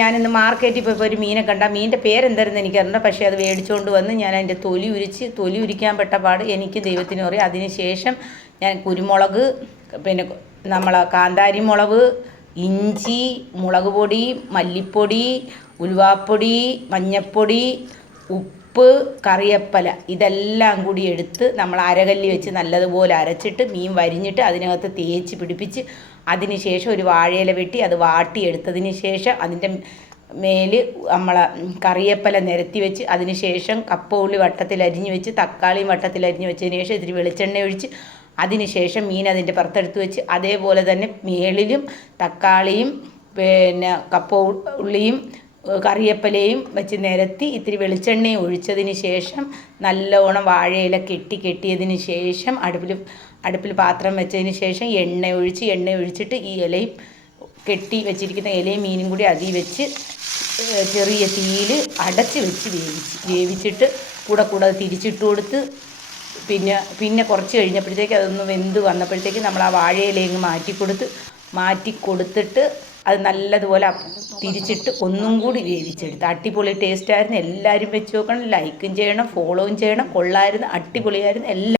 ഞാനിന്ന് മാർക്കറ്റിൽ പോയപ്പോൾ ഒരു മീനെ കണ്ട. മീനിന്റെ പേരെന്തായിരുന്നു എനിക്കറിയണ്ട പക്ഷേ അത് മേടിച്ചുകൊണ്ട് വന്ന് ഞാൻ അതിന്റെ തൊലി ഉരിച്ച് തൊലി ഉരിക്കാൻ പെട്ട പാട് എനിക്ക് ദൈവത്തിന് പറയും. അതിന് ശേഷം ഞാൻ കുരുമുളക് പിന്നെ നമ്മളെ കാന്താരി മുളക് ഇഞ്ചി മുളക് പൊടി മല്ലിപ്പൊടി ഉലുവാപ്പൊടി മഞ്ഞൾപ്പൊടി ഉപ്പ് കറിയപ്പല ഇതെല്ലാം കൂടി എടുത്ത് നമ്മൾ അരകല്ലി വെച്ച് നല്ലതുപോലെ അരച്ചിട്ട് മീൻ വരിഞ്ഞിട്ട് അതിനകത്ത് തേച്ച് പിടിപ്പിച്ച് അതിന് ശേഷം ഒരു വാഴയില വെട്ടി അത് വാട്ടിയെടുത്തതിന് ശേഷം അതിന്റെ മേൽ നമ്മളെ കറിയപ്പല നിരത്തി വെച്ച് അതിന് ശേഷം കപ്പ ഉള്ളി വട്ടത്തിൽ അരിഞ്ഞ് വെച്ച് തക്കാളിയും വട്ടത്തിൽ അരിഞ്ഞ് വെച്ചതിന് ശേഷം ഇത്തിരി വെളിച്ചെണ്ണ ഒഴിച്ച് അതിന് ശേഷം മീൻ അതിന്റെ പുറത്തെടുത്ത് വെച്ച് അതേപോലെ തന്നെ മേളിലും തക്കാളിയും പിന്നെ കപ്പ ഉള്ളിയും കറിയപ്പലയും വെച്ച് നിരത്തി ഇത്തിരി വെളിച്ചെണ്ണയും ഒഴിച്ചതിന് ശേഷം നല്ലവണ്ണം വാഴയില കെട്ടി കെട്ടിയതിന് ശേഷം അടുപ്പിൽ അടുപ്പിൽ പാത്രം വെച്ചതിന് ശേഷം എണ്ണ ഒഴിച്ച് എണ്ണ ഒഴിച്ചിട്ട് ഈ ഇലയും കെട്ടി വെച്ചിരിക്കുന്ന ഇലയും മീനും കൂടി അതിൽ വെച്ച് ചെറിയ തീയിൽ അടച്ച് വെച്ച് വേവിച്ച് വേവിച്ചിട്ട് കൂടെ കൂടെ തിരിച്ചിട്ട് കൊടുത്ത് പിന്നെ പിന്നെ കുറച്ച് കഴിഞ്ഞപ്പോഴത്തേക്ക് അതൊന്ന് വെന്ത് വന്നപ്പോഴത്തേക്ക് നമ്മൾ ആ വാഴയിലേക്ക് മാറ്റി കൊടുത്ത് മാറ്റി കൊടുത്തിട്ട് അത് നല്ലതുപോലെ തിരിച്ചിട്ട് ഒന്നും കൂടി വേവിച്ചെടുത്ത്. അടിപൊളി ടേസ്റ്റായിരുന്നു എല്ലാവരും വെച്ച് നോക്കണം. ലൈക്കും ചെയ്യണം ഫോളോവും ചെയ്യണം. കൊള്ളായിരുന്നു. അടിപൊളിയായിരുന്നു. എല്ലാ